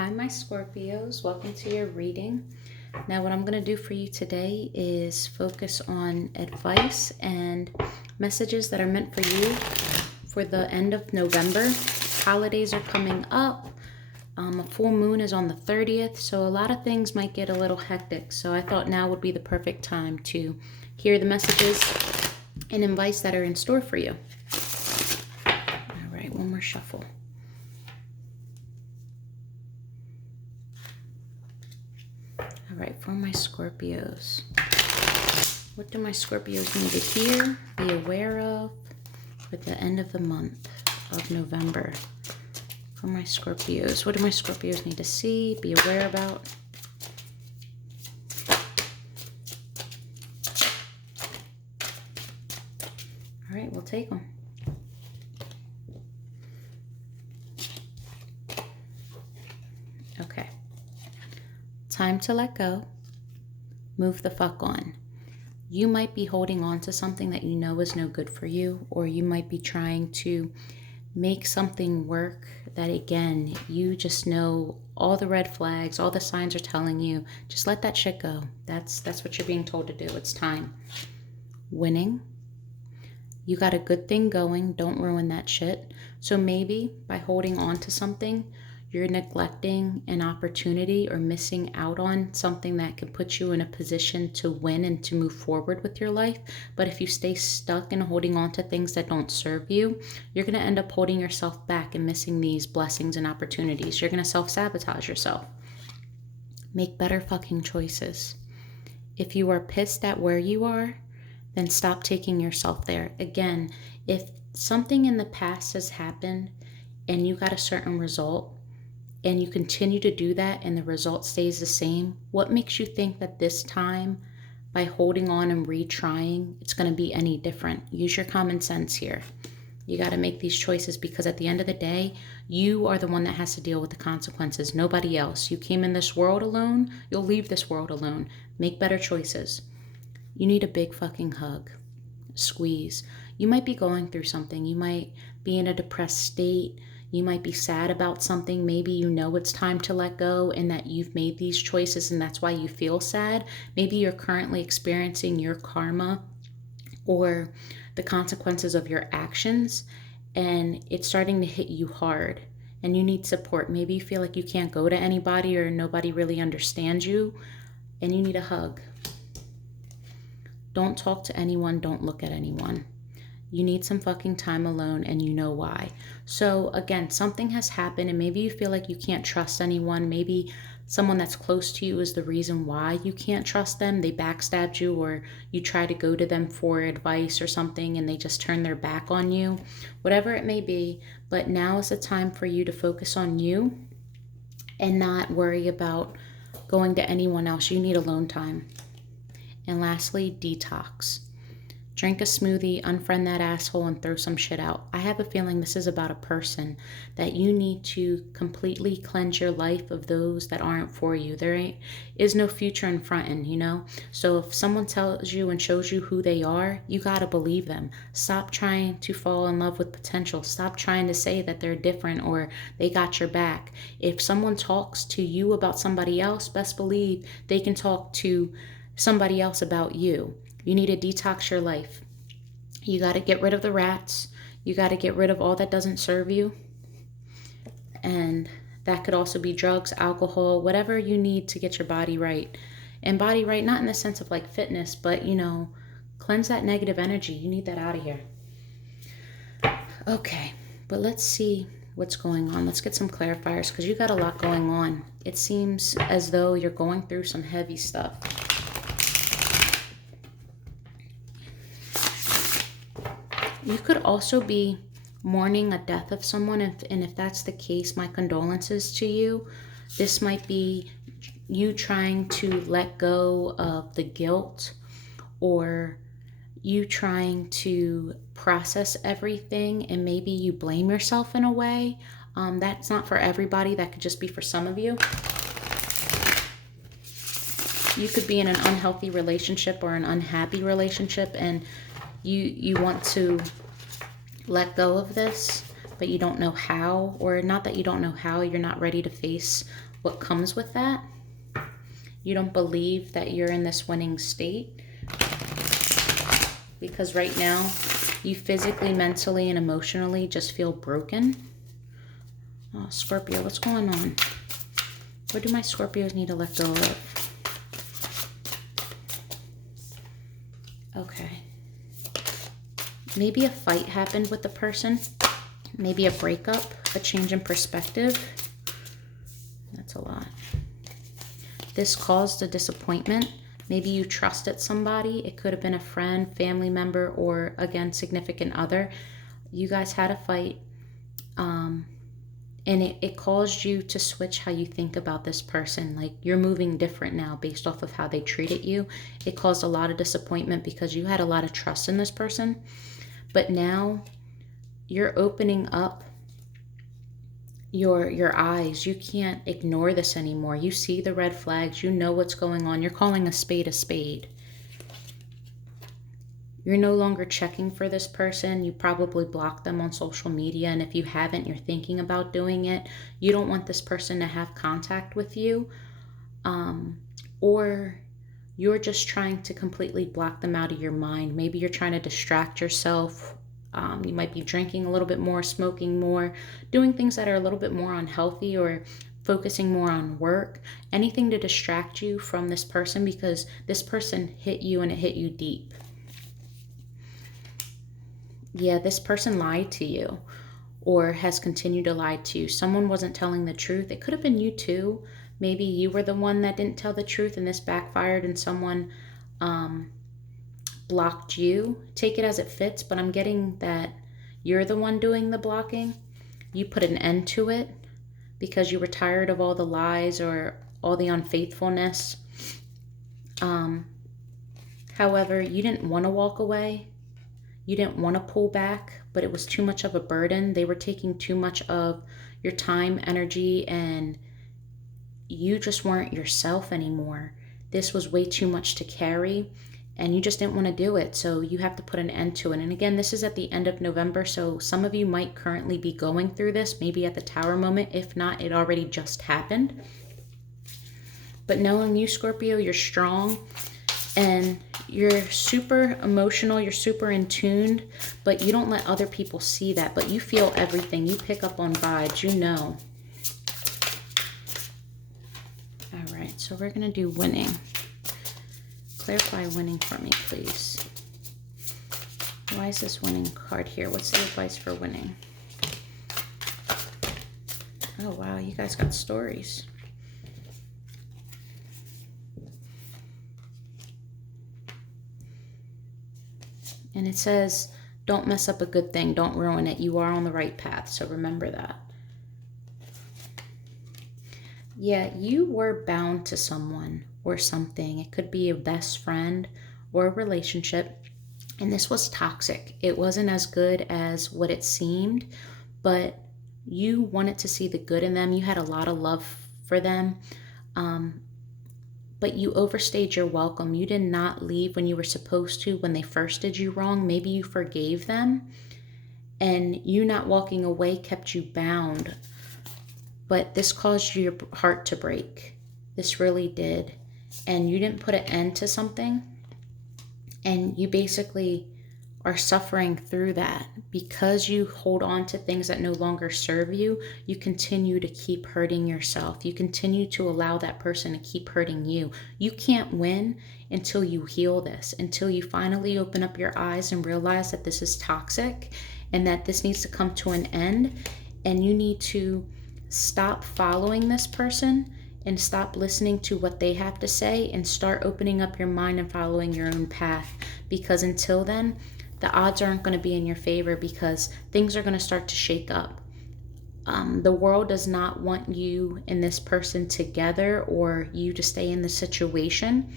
Hi, my Scorpios. Welcome to your reading. Now, what I'm going to do for you today is focus on advice and messages that are meant for you for the end of November. Holidays are coming up. A full moon is on the 30th, so a lot of things might get a little hectic. So I thought now would be the perfect time to hear the messages and advice that are in store for you. All right, one more shuffle. All right, for my Scorpios. What do my Scorpios need to hear, be aware of for the end of the month of November? For my Scorpios, what do my Scorpios need to see, be aware about? All right, we'll take them. Okay. Time to let go. Move the fuck on. You might be holding on to something that you know is no good for you, or you might be trying to make something work that, again, you just know all the red flags, all the signs are telling you, just let that shit go. That's what you're being told to do. It's time. Winning. You got a good thing going. Don't ruin that shit. So maybe by holding on to something, you're neglecting an opportunity or missing out on something that can put you in a position to win and to move forward with your life. But if you stay stuck in holding on to things that don't serve you, you're going to end up holding yourself back and missing these blessings and opportunities. You're going to self-sabotage yourself. Make better fucking choices. If you are pissed at where you are, then stop taking yourself there. Again, if something in the past has happened and you got a certain result, and you continue to do that and the result stays the same, what makes you think that this time, by holding on and retrying, it's going to be any different? Use your common sense here. You got to make these choices, because at the end of the day, you are the one that has to deal with the consequences, nobody else. You came in this world alone, you'll leave this world alone. Make better choices. You need a big fucking hug, squeeze. You might be going through something. You might be in a depressed state. You might be sad about something. Maybe you know it's time to let go and that you've made these choices and that's why you feel sad. Maybe you're currently experiencing your karma or the consequences of your actions, and it's starting to hit you hard and you need support. Maybe you feel like you can't go to anybody or nobody really understands you and you need a hug. Don't talk to anyone. Don't look at anyone. You need some fucking time alone, and you know why. So again, something has happened and maybe you feel like you can't trust anyone. Maybe someone that's close to you is the reason why you can't trust them. They backstabbed you, or you try to go to them for advice or something and they just turn their back on you. Whatever it may be, but now is the time for you to focus on you and not worry about going to anyone else. You need alone time. And lastly, detox. Drink a smoothie, unfriend that asshole, and throw some shit out. I have a feeling this is about a person that you need to completely cleanse your life of those that aren't for you. There is no future in frontin', you know? So if someone tells you and shows you who they are, you gotta believe them. Stop trying to fall in love with potential. Stop trying to say that they're different or they got your back. If someone talks to you about somebody else, best believe they can talk to somebody else about you. You need to detox your life. You got to get rid of the rats. You got to get rid of all that doesn't serve you. And that could also be drugs, alcohol, whatever you need to get your body right. And body right, not in the sense of like fitness, but, you know, cleanse that negative energy. You need that out of here. Okay, but let's see what's going on. Let's get some clarifiers, because you got a lot going on. It seems as though you're going through some heavy stuff. You could also be mourning a death of someone, and if that's the case, my condolences to you. This might be you trying to let go of the guilt, or you trying to process everything, and maybe you blame yourself in a way. That's not for everybody. That could just be for some of you. You could be in an unhealthy relationship or an unhappy relationship, and you want to let go of this, but you don't know how, or not that you don't know how, you're not ready to face what comes with that. You don't believe that you're in this winning state because right now you physically, mentally, and emotionally just feel broken. Oh, Scorpio, what's going on? What do my Scorpios need to let go of? Okay. Maybe a fight happened with the person. Maybe a breakup, a change in perspective. That's a lot. This caused a disappointment. Maybe you trusted somebody. It could have been a friend, family member, or again, significant other. You guys had a fight. And it caused you to switch how you think about this person. Like you're moving different now based off of how they treated you. It caused a lot of disappointment because you had a lot of trust in this person. But now you're opening up your eyes. You can't ignore this anymore. You see the red flags. You know what's going on. You're calling a spade a spade. You're no longer checking for this person. You probably blocked them on social media. And if you haven't, you're thinking about doing it. You don't want this person to have contact with you. Or you're just trying to completely block them out of your mind. Maybe you're trying to distract yourself. You might be drinking a little bit more, smoking more, doing things that are a little bit more unhealthy, or focusing more on work. Anything to distract you from this person because this person hit you and it hit you deep. Yeah, this person lied to you or has continued to lie to you. Someone wasn't telling the truth. It could have been you too. Maybe you were the one that didn't tell the truth and this backfired and someone blocked you. Take it as it fits, but I'm getting that you're the one doing the blocking. You put an end to it because you were tired of all the lies or all the unfaithfulness. However, you didn't want to walk away. You didn't want to pull back, but it was too much of a burden. They were taking too much of your time, energy, and you just weren't yourself anymore. This was way too much to carry, and you just didn't want to do it. So you have to put an end to it. And again, this is at the end of November, so some of you might currently be going through this, maybe at the Tower moment. If not, it already just happened. But knowing you, Scorpio, you're strong and you're super emotional, you're super in tune, but you don't let other people see that. But you feel everything. You pick up on vibes, you know. All right, so we're going to do winning. Clarify winning for me, please. Why is this winning card here? What's the advice for winning? Oh, wow, you guys got stories. And it says, don't mess up a good thing. Don't ruin it. You are on the right path. So remember that. Yeah, you were bound to someone or something. It could be a best friend or a relationship. And this was toxic. It wasn't as good as what it seemed, but you wanted to see the good in them. You had a lot of love for them. But you overstayed your welcome. You did not leave when you were supposed to, when they first did you wrong. Maybe you forgave them, and you not walking away kept you bound. But this caused your heart to break. This really did. And you didn't put an end to something, and you basically are suffering through that because you hold on to things that no longer serve you. You continue to keep hurting yourself. You continue to allow that person to keep hurting you. You can't win until you heal this, until you finally open up your eyes and realize that this is toxic and that this needs to come to an end. And you need to stop following this person and stop listening to what they have to say and start opening up your mind and following your own path. Because until then, the odds aren't going to be in your favor because things are going to start to shake up. The world does not want you and this person together or you to stay in the situation.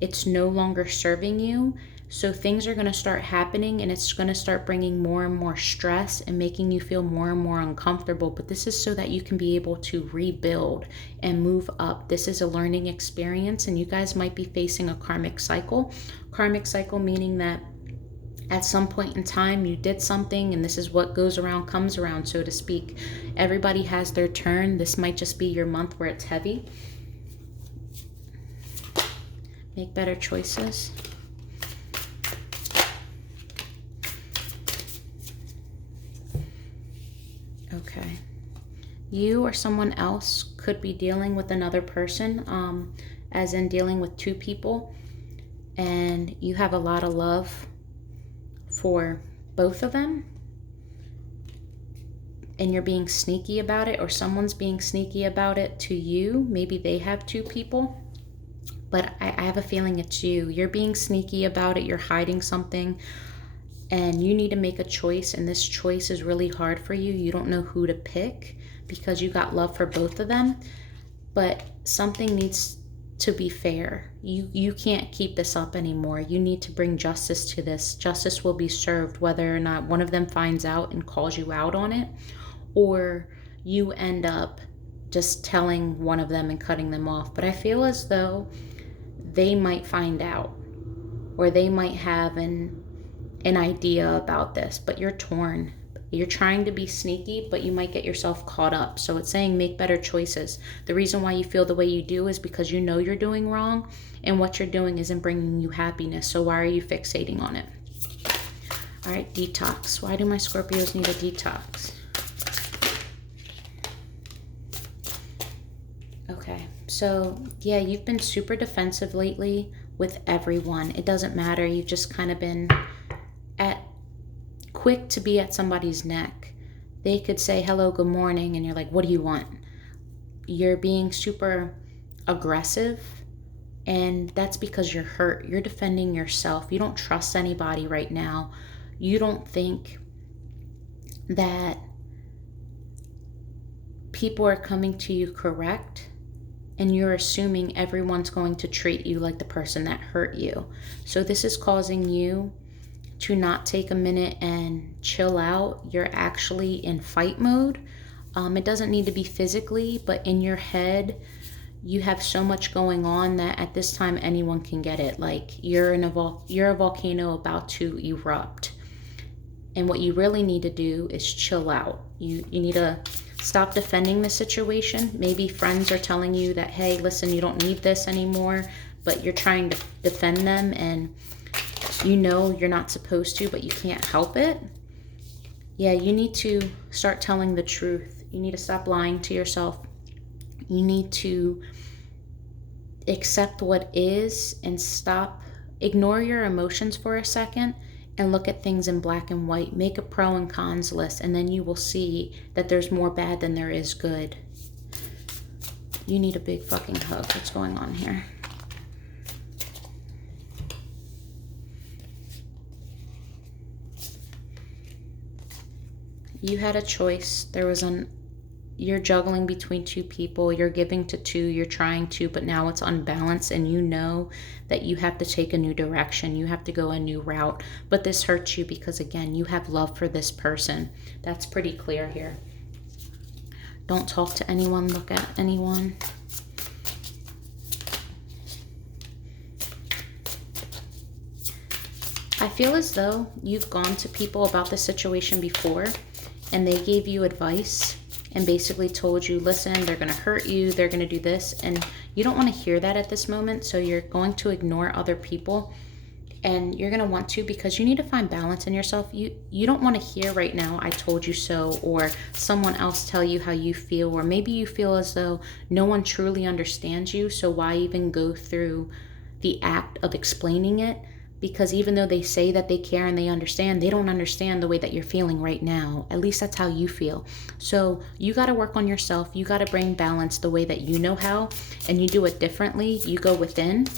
It's no longer serving you. So things are going to start happening and it's going to start bringing more and more stress and making you feel more and more uncomfortable. But this is so that you can be able to rebuild and move up. This is a learning experience and you guys might be facing a karmic cycle. Karmic cycle meaning that At some point in time, you did something, and this is what goes around comes around, so to speak. Everybody has their turn. This might just be your month where it's heavy. Make better choices. Okay. You or someone else could be dealing with another person, as in dealing with two people, and you have a lot of love for both of them, and you're being sneaky about it, or someone's being sneaky about it to you. Maybe they have two people, but I have a feeling it's you. You're being sneaky about it. You're hiding something, and you need to make a choice, and this choice is really hard for you. You don't know who to pick because you got love for both of them, but something needs to be fair. You can't keep this up anymore. You need to bring justice to this. Justice will be served whether or not one of them finds out and calls you out on it, or you end up just telling one of them and cutting them off. But I feel as though they might find out, or they might have an idea about this, but you're torn. You're trying to be sneaky, but you might get yourself caught up. So it's saying make better choices. The reason why you feel the way you do is because you know you're doing wrong, and what you're doing isn't bringing you happiness. So why are you fixating on it? All right, detox. Why do my Scorpios need a detox? Okay, so yeah, you've been super defensive lately with everyone. It doesn't matter. You've just kind of been quick to be at somebody's neck. They could say hello, good morning, and you're like, what do you want? You're being super aggressive, and that's because you're hurt. You're defending yourself. You don't trust anybody right now. You don't think that people are coming to you correct, and you're assuming everyone's going to treat you like the person that hurt you. So this is causing you to not take a minute and chill out. You're actually in fight mode. It doesn't need to be physically, but in your head, you have so much going on that at this time anyone can get it. Like you're a volcano about to erupt. And what you really need to do is chill out. You need to stop defending the situation. Maybe friends are telling you that, hey, listen, you don't need this anymore, but you're trying to defend them, and you know you're not supposed to, but you can't help it. Yeah, you need to start telling the truth. You need to stop lying to yourself. You need to accept what is and ignore your emotions for a second and look at things in black and white. Make a pro and cons list, and then you will see that there's more bad than there is good. You need a big fucking hug. What's going on here? You had a choice. You're juggling between two people. You're giving to two. You're trying to, but now it's unbalanced, and you know that you have to take a new direction. You have to go a new route. But this hurts you because, again, you have love for this person. That's pretty clear here. Don't talk to anyone. Look at anyone. I feel as though you've gone to people about this situation before, and they gave you advice and basically told you, listen, they're going to hurt you, they're going to do this, and you don't want to hear that at this moment, so you're going to ignore other people, and you're going to want to because you need to find balance in yourself. You don't want to hear right now, I told you so, or someone else tell you how you feel, or maybe you feel as though no one truly understands you, so why even go through the act of explaining it? Because even though they say that they care and they understand, they don't understand the way that you're feeling right now. At least that's how you feel. So you got to work on yourself. You got to bring balance the way that you know how, and you do it differently. You go within.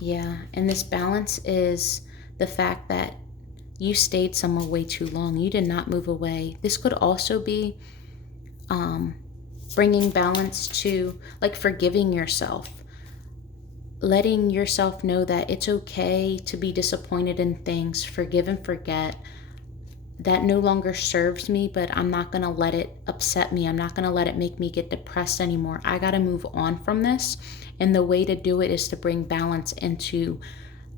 Yeah, and this balance is the fact that you stayed somewhere way too long. You did not move away. This could also be bringing balance to like forgiving yourself, letting yourself know that it's okay to be disappointed in things, forgive and forget. That no longer serves me, but I'm not going to let it upset me. I'm not going to let it make me get depressed anymore. I got to move on from this, And the way to do it is to bring balance and to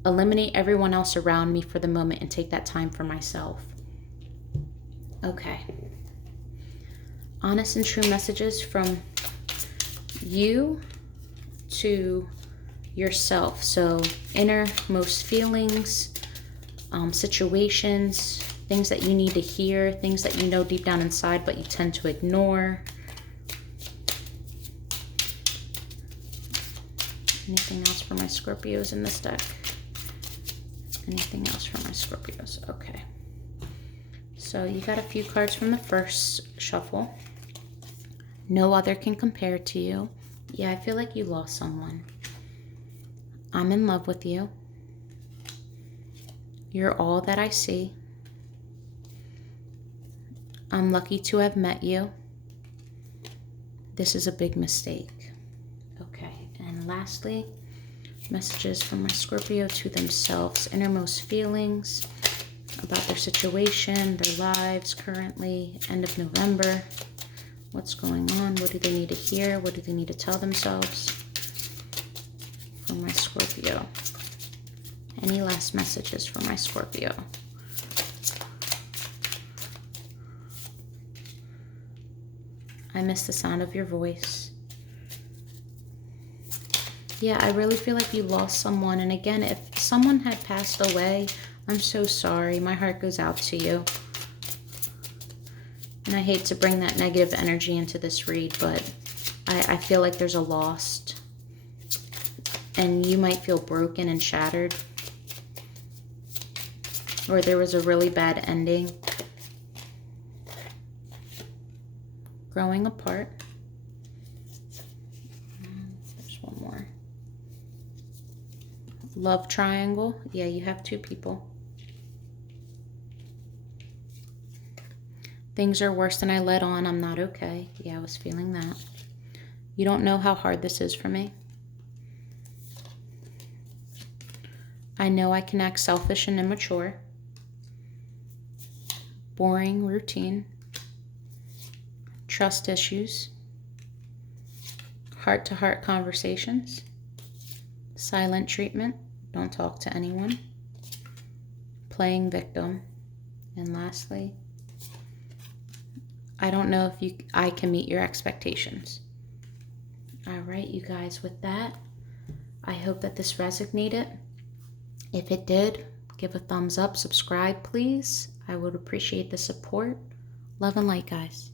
eliminate everyone else around me for the moment and take that time for myself. Okay. Honest and true messages from you to yourself. So innermost feelings, situations, things that you need to hear, things that you know deep down inside but you tend to ignore. Anything else for my Scorpios in this deck? Anything else for my Scorpios? Okay. So you got a few cards from the first shuffle. No other can compare to you. Yeah, I feel like you lost someone. I'm in love with you. You're all that I see. I'm lucky to have met you. This is a big mistake. Okay, and lastly, messages from my Scorpio to themselves, innermost feelings about their situation, their lives currently, end of November. What's going on? What do they need to hear? What do they need to tell themselves? From my Scorpio. Any last messages for my Scorpio? I miss the sound of your voice. Yeah, I really feel like you lost someone. And again, if someone had passed away, I'm so sorry. My heart goes out to you. And I hate to bring that negative energy into this read, but I feel like there's a loss. And you might feel broken and shattered. Or there was a really bad ending. Growing apart. There's one more. Love triangle. Yeah, you have two people. Things are worse than I let on. I'm not okay. Yeah, I was feeling that. You don't know how hard this is for me. I know I can act selfish and immature. Boring routine. Trust issues. Heart-to-heart conversations. Silent treatment. Don't talk to anyone. Playing victim. And lastly, I don't know if I can meet your expectations. All right, you guys, with that, I hope that this resonated. If it did, give a thumbs up, subscribe, please. I would appreciate the support. Love and light, guys.